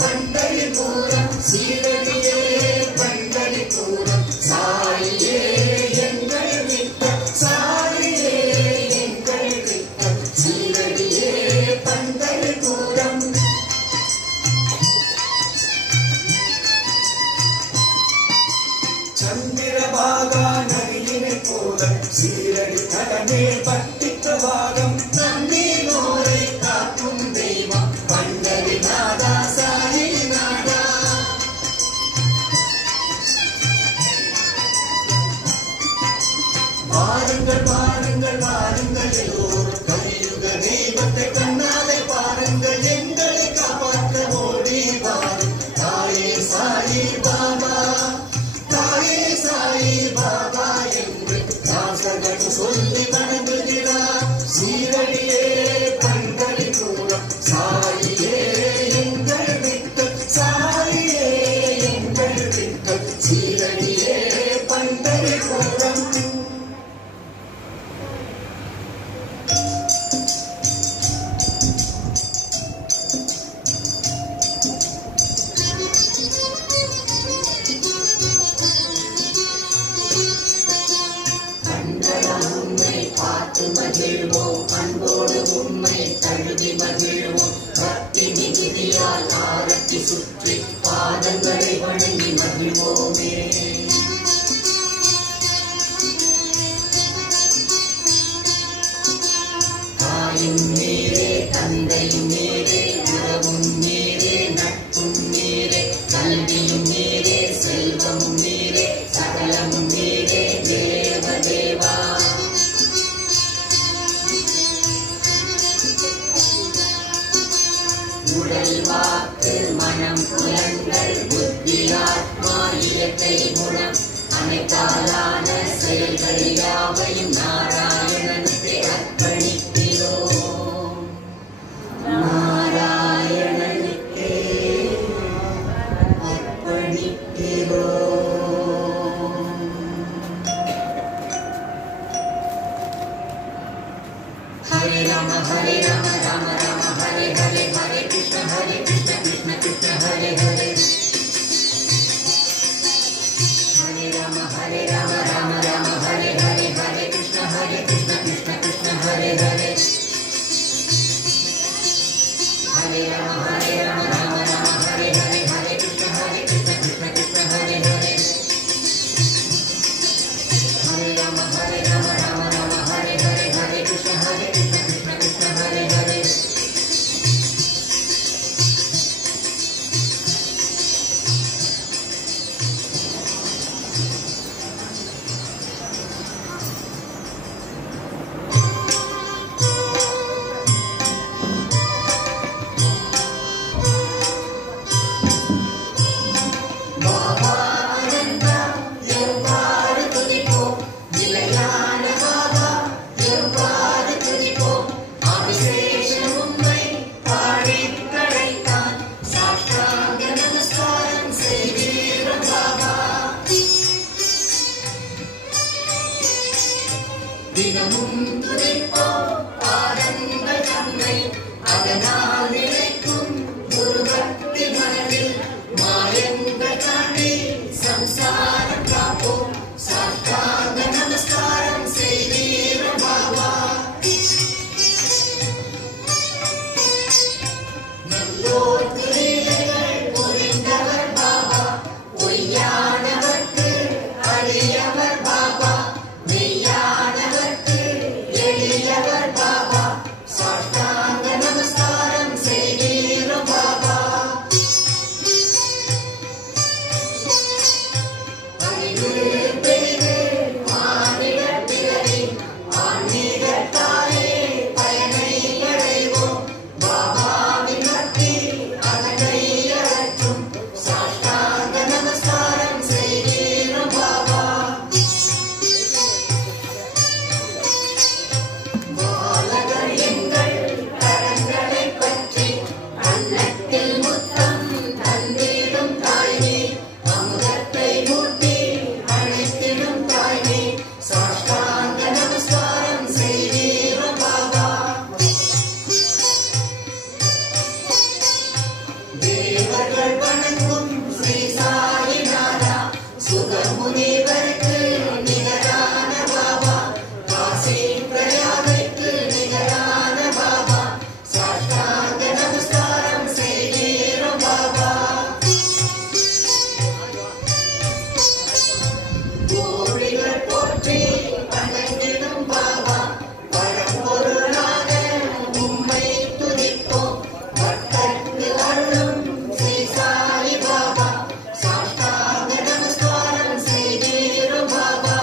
பண்டரிபுரம் சீரடியே பண்டரிபுரம் சாயியே எங்கள் விட்டம் சாயியே எங்கள் விட்டம் சீரடியே பண்டரிபுரம் சந்திரபாகா நதியினை போல சீரடி கடமே பட்டி பிரவாகம் நம்பினோரை காக்கும் தெய்வம் பண்டரிநாதா சாயிநாதா வாருங்கள் வாருங்கள் வாருங்கள் எல்லோரும் கலியுக தெய்வத்தை கண்ணாலே பாருங்கள் எங்களை காப்பாற்ற ஓடி வாரும் தாயே சாயி பாபா தாயே சாயி பாபா என்று தாசர்கள் சொல்லி வணங்குகிறார் சீரடியே பண்டரிபுரம் சாயியே எங்கள் விட்டம் சாயியே எங்கள் விட்டம் சீரடியே பண்டரிபுரம் பார்த்து மகிழ்வோம் அன்போடு உண்மை தழுவி மகிழ்வோம் பக்தி மிகுதியால் ஆரத்தி சுற்றி பாதங்களை வணங்கி மகிழ்வோமே தாயும் நீரே தந்தையும் நீரே உறவும் நீரே நட்பும் நீரே கல்வியும் நீரே செல்வமும் நீரே சகலமும் நீரே தேவ தேவா உடல் வாக்கு மனம் புலன்கள் புத்தி ஆத்மா இயற்கை குணம் அனைத்தாலான செயல்கள் யாவையும் நாராயணனுக்கு அர்ப்பணிக்கிறோம் நாராயணனுக்கே அர்ப்பணிக்கிறோம் ஹரே ராம ராம ராம ஹரே ஹரே ஹரே கிருஷ்ண கிருஷ்ண கிருஷ்ண ஹரே ஹரே ஹரே ராம ராம ராம ஹரே ஹரே ஹரே கிருஷ்ண கிருஷ்ண கிருஷ்ண ஹரே ஹரே ஹரே ராம ராம ராம ஹரே ஹரே ஹரே கிருஷ்ண கிருஷ்ண கிருஷ்ண ஹரே ஹரே ஹரே ராம ராம ராம ஹரே ஹரே ஹரே கிருஷ்ண கிருஷ்ண கிருஷ்ண ஹரே ஹரே தினமும் துதிப்போம் பாதங்கள் தம்மை அதனால் நிலைக்கும் ஒரு பக்தி மனதில் மாயங்கள் தாண்டி சம்சாரம் காப்போம் சாஷ்டாங்க நமஸ்காரம் செய்வீர பாபா நல்லோர் குறிகள் புரிந்தவர் பாபா பொய்யானவர்க்கு அழியவர் பாபா மெய்யானவர்க்கு எளிய கோடிகள் வணங்கும் ஸ்ரீ சாயிநாதா சுகமுனிவருக்கு நிகரான பாபா காசி பிரயாகைக்கு நிகரான பாபா சாஷ்டாங்க நமஸ்காரம் செய்கிறோம் பாபா கோடிகள் போற்றி வணங்கிடும் பாபா பரம்பொருளாக உம்மை துதிப்போம் பக்தர்க்கு அருளும் ஸ்ரீ சாயி பாபா சாஷ்டாங்க நமஸ்காரம் செய்கிறோம் பாபா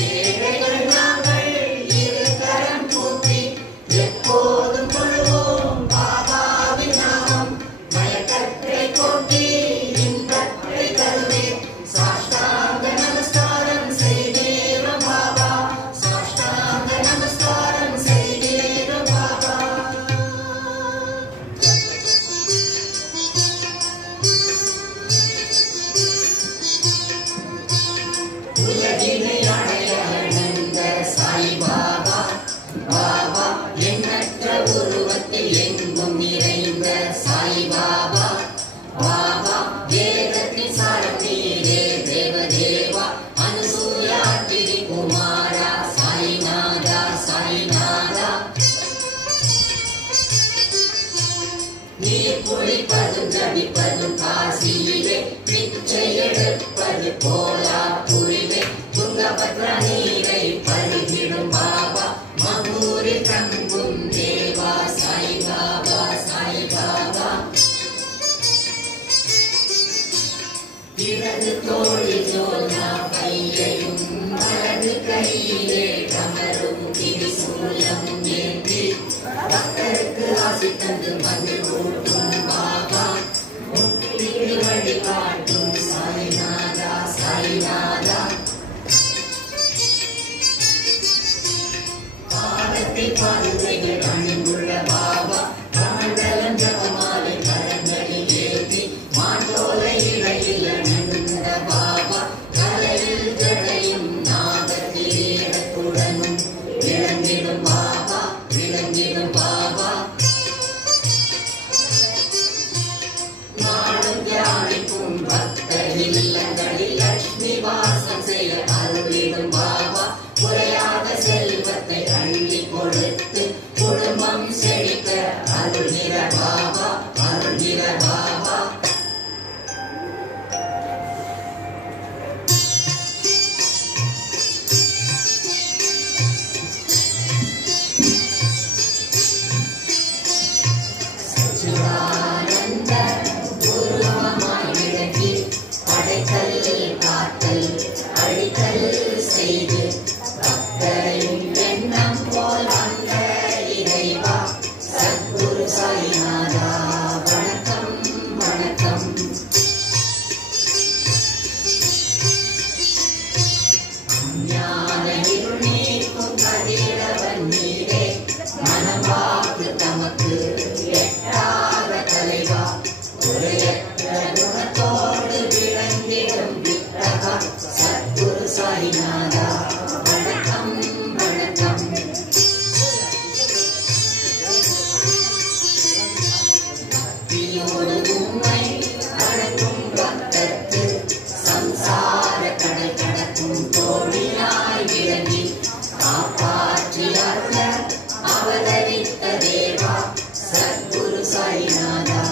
ஏழைகள் நாங்கள் இரு கரம் கூப்பி எப்போதும் கொள்வோம் பாபாவின் நாமம் மயக்கத்தை போக்கி இன்பத்தை தருவே சாஷ்டாங்க நமஸ்காரம் செய்கிறோம் பாபா சாஷ்டாங்க நமஸ்காரம் செய்கிறோம் பாபா உலகினை அடைய அடைந்த சாய் பாபா பாபா எண்ணற்ற உருவத்தில் எங்கும் நிறைந்த சாய் பாபா பாபா வேதத்தின் சாரத்தீரே தேவதேவா அனுசூயா திரி குமாரா சாய்நாதா சாய்நாதா நீர் குளிப்பதும் ஜடிப்பதும் காசியிலே பிச்சை எடுப்பது கோலாப்பூரிலே துங்கபத்ரா நீரை பருகிடும் பாபா மகூரில் தங்கும் தேவா சாய் பாபா சாய் பாபா இடது தோளில் ஜோலா கையையும் வலது கையிலே கமரும் திரிசூலம் ஏந்தி பக்தருக்கு ஆசி தந்து வந்து கூட்டும் பாபா முக்திக்கு வழிகாட்டும் சாய்நாதா சாய்நாதா பாதத்தில் பாதுகைகள் அணிந்துள்ள பாபா மண்டலம் ஜபமாலை கரங்களில் ஏந்தி மாண்டோலை இடையில் அணிந்த பாபா தலையில் ஜடையும் நாகத்தீரத்துடனும் விளங்கிடும் பாபா விளங்கிடும் பாபா நாடும் தியானிக்கும் பக்தர் இல்லங்களில் லட்சுமி வாசம் செய்ய அருளிடும் பாபா குறையாத செல்வத்தை அள்ளி கொடுத்து குடும்பம் செழிக்க அருள்கிற பாபா அருள்கிற பாபா சச்சிதானந்த உருவமாய் விளங்கி படைத்தல் காத்தல் அழித்தல் செய்து பக்தரின் எண்ணம் போல் வந்த இறைவா சத்குரு சாய்நாதா வணக்கம் வணக்கம் ஞான இருள் நீக்கும் கதிரவன் நீரே மனம் வாக்கு தமக்கு எட்டாத தலைவா உரையற்ற குணத்தோடு விளங்கிடும் வித்தகா சத்குரு சாய்நாதா வணக்கம் வணக்கம் பக்தியோடு உம்மை அடக்கும் பக்தர்க்கு சம்சார கடல் கடக்கும் தோழியாய் விளங்கி காப்பாற்றி அருள அவதரித்த தேவா சத்குரு சாய்நாதா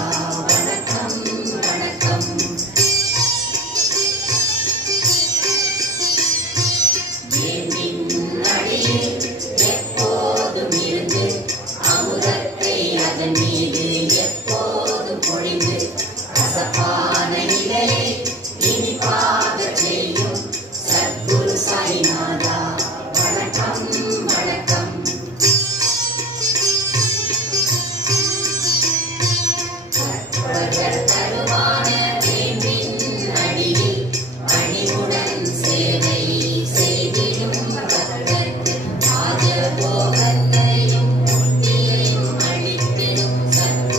வணக்கம் வணக்கம் அடியில் எப்போதும் இருந்து அமுதத்தை அதன் மீது எப்போதும் பொழிந்து கசப்பான நிலையை இனிப்பாக செய்யும் சத்குரு சாய்நாதா வணக்கம் வணக்கம் கற்பகர் தருவான வேம்பின் அடியில் பணிவுடன் சேவை செய்திடும் பக்தர்க்கு ராஜபோகத்தையும் முக்தியையும் அளித்திடும் சத்குரு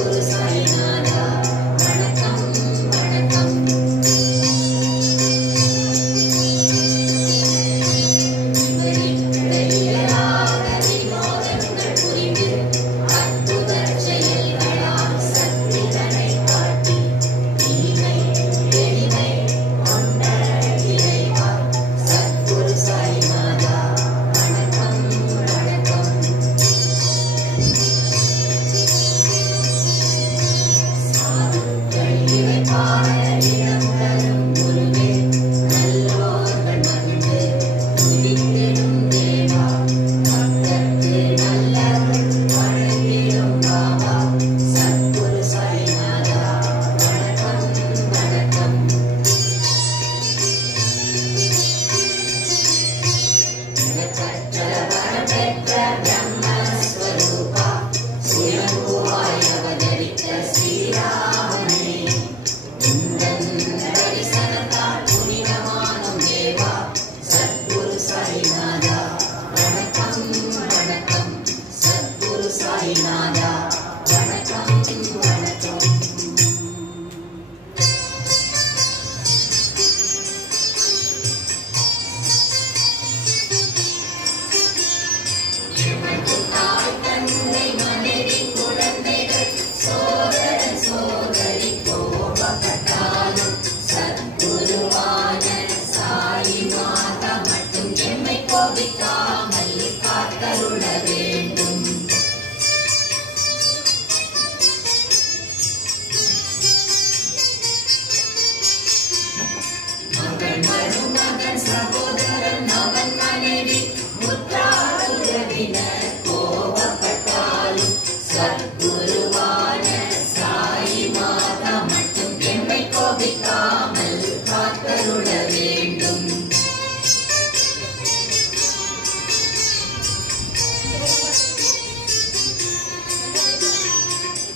சத்குருவான சாயி மாதா மட்டும் என்னை கோபிக்காமல் காத்தருள வேண்டும்.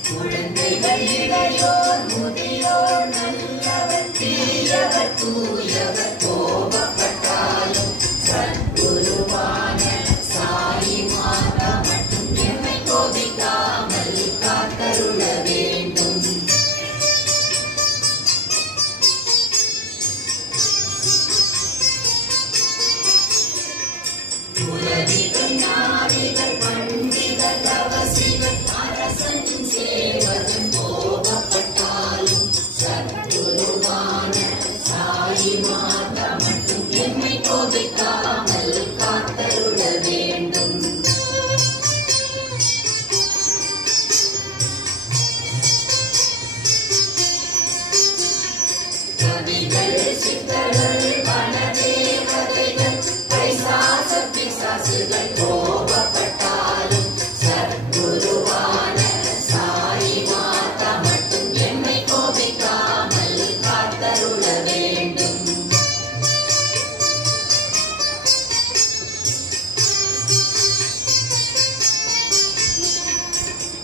குழந்தைகள் இளையோர் முதியோர் நல்லவர் தீயவர் தூயவர் கோபப்பட்டாலும் சத்குருவான சாயி மாதா மட்டும் என்னை கோபிக்காமல் காத்தருள வேண்டும். உலகிகள் நாடிகள் பண்டிதர் தவசிகள் அரசன் சேவகன் கோபப்பட்டாலும் சத்குருவான சாயி மாதா மட்டும் என்னை கோபிக்காமல் காத்தருள வேண்டும். கவிகள் சித்தர்கள் வனதேவதைகள் பைசாச பிசாசுகள் கோபப்பட்டாலும் சத்குருவான சாயி மாதா மட்டும் என்னை கோபிக்காமல் காத்தருள வேண்டும்.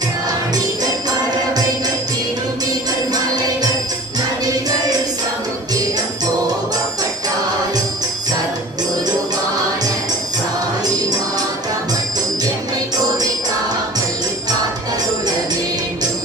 பிராணிகள் பறவைகள் கிருமிகள் மலைகள் நதிகள் சமுத்திரம் கோபப்பட்டாலும் சத்குருவான சாயி மாதா மட்டும் என்னை கோபிக்காமல் காத்தருள வேண்டும்.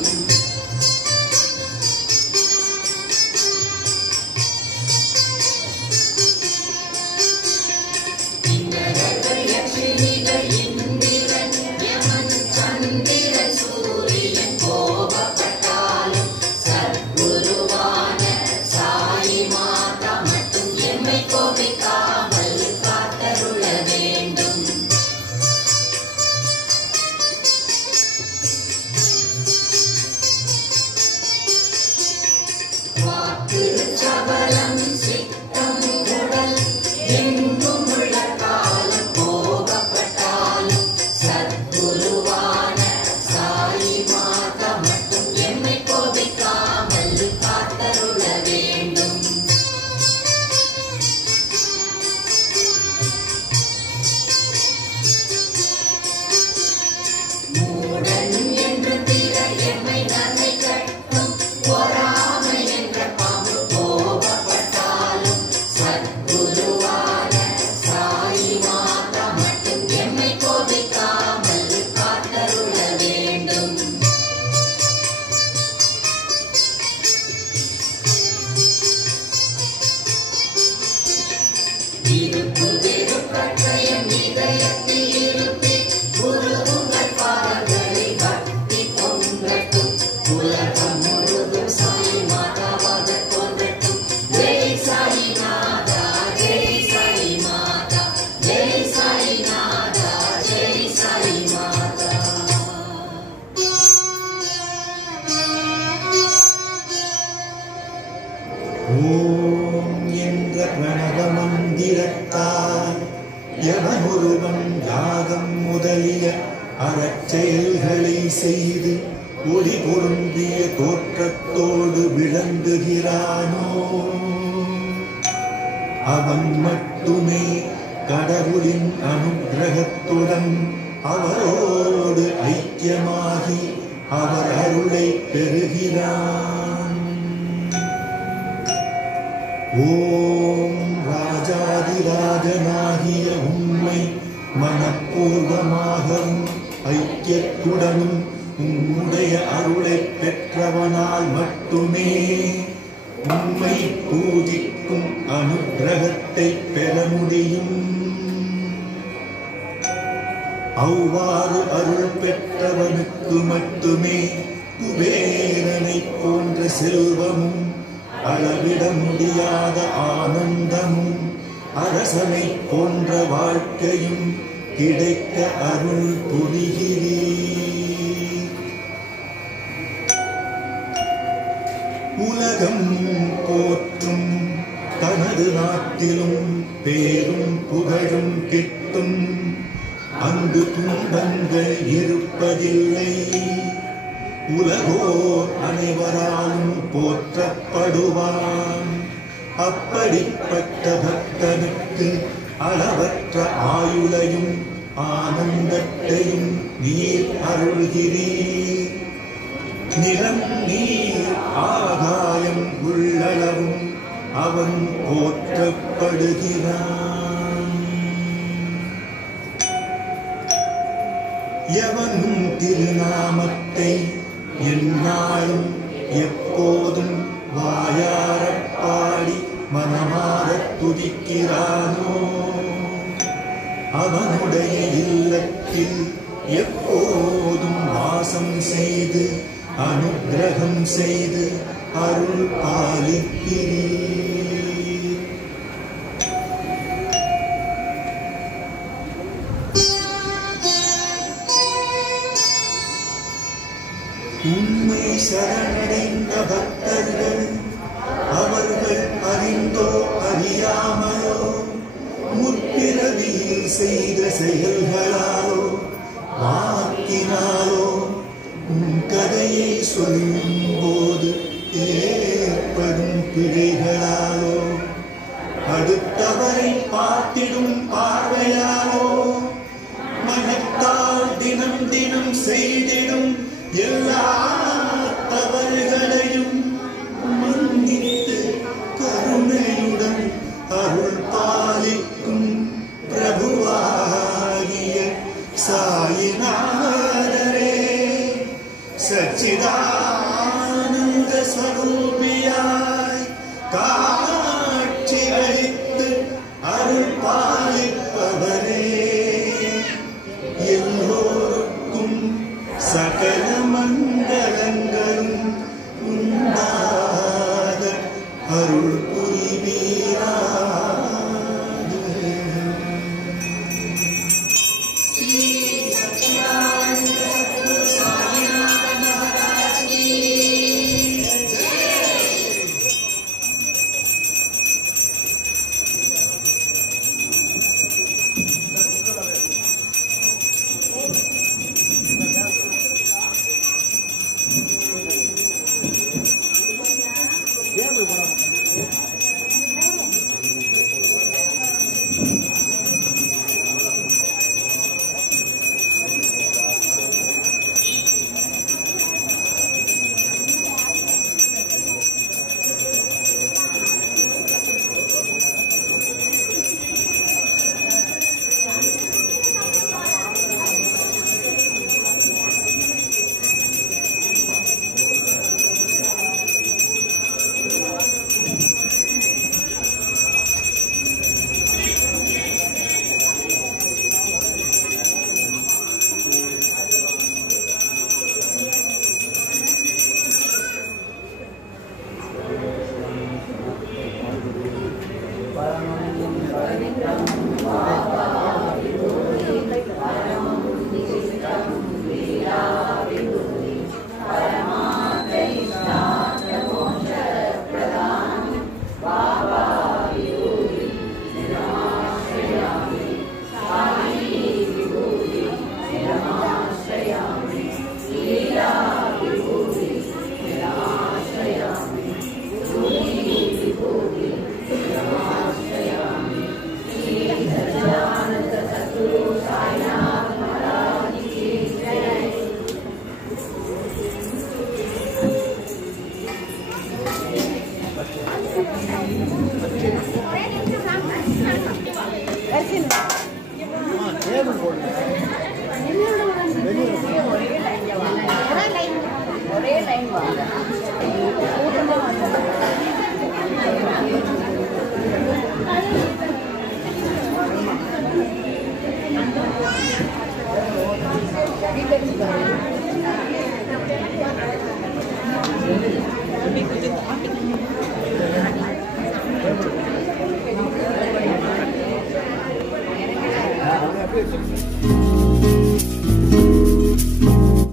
கிண்ணறர்கள் யக்ஷினிகள் இந்திரன் யமன் சந்திரன் சூரியன் கோபப்பட்டாலும் சத்குருவான சாயி மாதா மட்டும் என்னை கோபிக்காமல் காத்தருள வேண்டும். வாக்கு சபலம் சித்தம் உடல் எங்கும் உள்ள காலம் கோபப்பட்டாலும் சத்குருவான சாயி மாதா மட்டும் என்னை கோபிக்காமல் காத்தருள வேண்டும். மூடன் என்ற திரை எம்மை நன்மை கட்டும் பொறாமை என்ற பாம்பு கோபப்பட்டாலும் சத்குருவான சாயி மாதா மட்டும் என்னை கோபிக்காமல் காத்தருள வேண்டும். இருப்பு வெறுப்பற்ற என் இதயத்தில் இருப்பே குருவுங்கள் பாதங்களை பக்தி பொங்கட்டும். உலகம் முழுதும் சாயி மாதாவாக தோன்றட்டும். ஜெய் சாயி நாதா ஜெய் சாயி மாதா ஜெய் சாயி நாதா ஜெய் சாயி மாதா. ஓம் என்ற பிரணவ மந்திரத்தால் எவனொருவன் யாகம் முதலிய அறச்செயல்களை செய்து ஒளி பொருந்திய தோற்றத்தோடு விளங்குகிறானோ அவன் மட்டுமே கடவுளின் அனுக்கிரகத்துடன் அவரோடு ஐக்கியமாகி அவர் அருளை பெறுகிறான். ஓம் ராஜாதிராஜனாகிய உம்மை மனப்பூர்வமாகவும் ஐக்கியத்துடனும் உம்முடைய அருளை பெற்றவனால் மட்டுமே உம்மை பூஜிக்கும் அனுக்கிரகத்தை பெற முடியும். அவ்வாறு அருள் பெற்றவனுக்கு மட்டுமே குபேரனை போன்ற செல்வமும் அளவிட முடியாத ஆனந்தமும் அரசனை போன்ற வாழ்க்கையும் கிடைக்க அருள் புரிகிறீர். உலகம் போற்றும் தனது நாட்டிலும் பேரும் புகழும் கிட்டும். அங்கு துன்பங்கள் இருப்பதில்லை. உலகோர் அனைவராலும் போற்றப்படுவான். அப்படிப்பட்ட பக்தனுக்கு அளவற்ற ஆயுளையும் ஆனந்தத்தையும் நீர் அருள்கிறீர். நிலம் நீர் ஆகாயம் உள்ளளவும் அவன் போற்றப்படுகிறான். எவனும் திருநாமத்தை எந்நாளும் எப்போதும் வாயாரப் பாடி மனமாரத் துதிக்கிறானோ அவனுடைய இல்லத்தில் எப்போதும் வாசம் செய்து அனுக்கிரகம் செய்து அருள் பாலிக்கிறீர். உண்மை சரணடைந்த பக்தர்கள் அவர்கள் அறிந்தோ அறியாமலோ முற்பிறவியில் செய்த செயல்களாலோ வாக்கினாலோ உன் கதையை சொல்லும் போது ஏற்படும் பிழைகளாலோ அடுத்தவரை பார்த்திடும் பார்வையாலோ மனத்தால் தினம் தினம் செய்திடும் எல்லா தவறுகளையும் மன்னித்து கருணையுடன் அருள் பாலிக்கும் பிரபுவாகிய சாயிநாதரே, சச்சிதானந்த ஸ்வரூபியாய் காட்சி அளித்து அருள் பாலிப்பவரே, எல்லோருக்கும் சகல மங்களங்களும் உண்டாக அருள் புரிவீராக. ஸ்ரீ சச்சிதானந்த சத்குரு சாயிநாத மகாராஜ் கி ஜெய். ஒரே லைன்